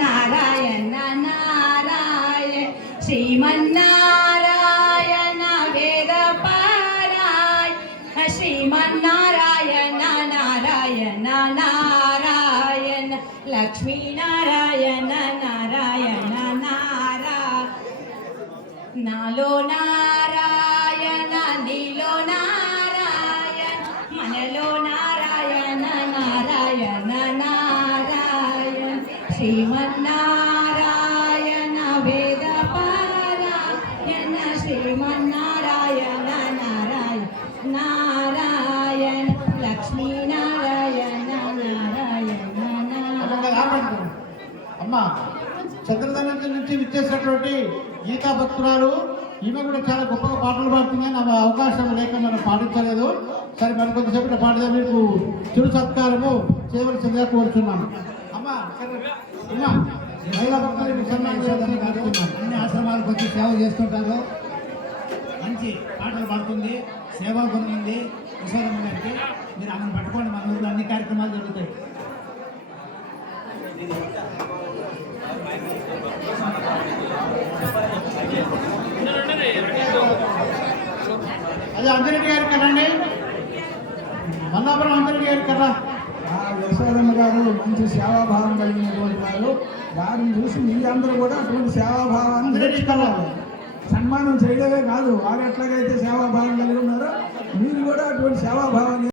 నారాయణ నారాయణ శ్రీమన్నారాయణ వేద పారాయ శ్రీమన్నారాయణ నారాయణ నారాయణ లక్ష్మీ నారాయణ నారాయణ నారాయణ నాలో నారాయణ నీలో నారాయణ మనలో నారాయణ నారాయణ నారాయణ శ్రీమన్నారాయణ వేద పారాయణ శ్రీమన్నారాయణ నారాయణ నారాయణ లక్ష్మీ నారాయణ నారాయణ నారాయణ. అమ్మ చంద్రధనం నుంచి విచ్చేసినటువంటి గీతా భక్తురాలు ఈమె కూడా చాలా గొప్పగా పాటలు పాడుతుంది. నా అవకాశం లేక మనం పాటించలేదు. సరే మరి కొద్దిసేపు పాడితే మీకు చిరు సత్కారము చేయవలసిందిగా కోరుచున్నాను. అమ్మ అమ్మ మహిళా భక్తులు అన్ని ఆశ్రమాలకు వచ్చి సేవ చేస్తుంటారు. మంచి పాటలు పాడుతుంది, సేవా గుణం ఉంది యశోదమ్మ గారికి. మీరు ఆమెను పట్టుకోండి, మన ఊళ్ళో అన్ని కార్యక్రమాలు జరుగుతాయి. అదే అంజరెడ్డి గారి కదండి, మల్లాపురం అంజరెడ్డి గారి కదా. యశోదమ్మ గారు మంచి సేవాభావం కలిగినటువంటి వారు. వారిని చూసి మీరందరూ కూడా అటువంటి సేవాభావాన్ని నేర్చుకోవాలి. సన్మానం చేయడమే కాదు, వారు ఎట్లాగైతే సేవాభావం కలిగి ఉన్నారో మీరు కూడా అటువంటి సేవాభావాన్ని